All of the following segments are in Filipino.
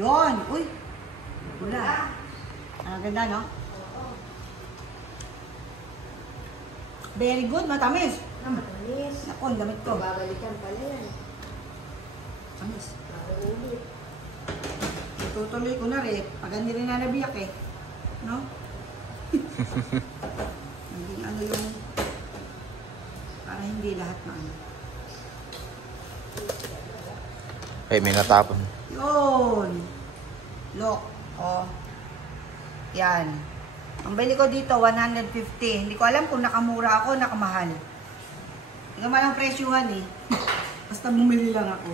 Yun. Uy. Wala. Ganda, no? Very good. Matamis. Matamis. Ako, ang damit ko. Babalikan pala yan. Matamis. Ulit. Tutuloy ko na rin. Pag hindi rin nanabiyak eh. No? Hindi ano yung... Para hindi lahat na ano. Ay, may natapon. Yun. Look. Oh. Yan. Ang bili ko dito, 150. Hindi ko alam kung nakamura ako o nakamahal. Hindi ko malang presyuhan eh. Basta bumili lang ako.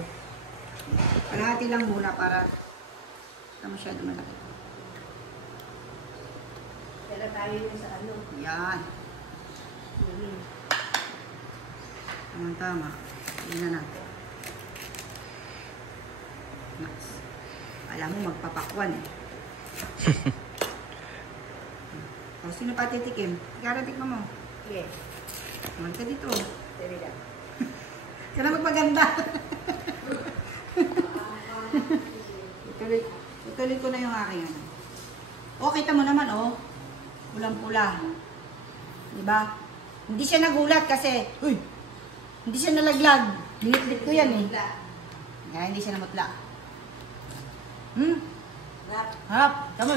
Kalahati lang muna para na masyado malaki. Pero tayo yung sa ano. Yan. Tama-tama. Hindi na natin. Nice. Alam mo, magpapakwan eh. O, sino pa titikim? Ikaratik mo mo. Yes. Huwag ka dito. Dali lang. Kaya na magpaganda. Ituloy ko na yung aking ano. O, kita mo naman, oh. Pulang-pula. Diba? Hindi siya nagulat kasi, uy, hindi siya nalaglag. Binitbit ko yan eh. Kaya hindi siya namutla. Harap. Kamu.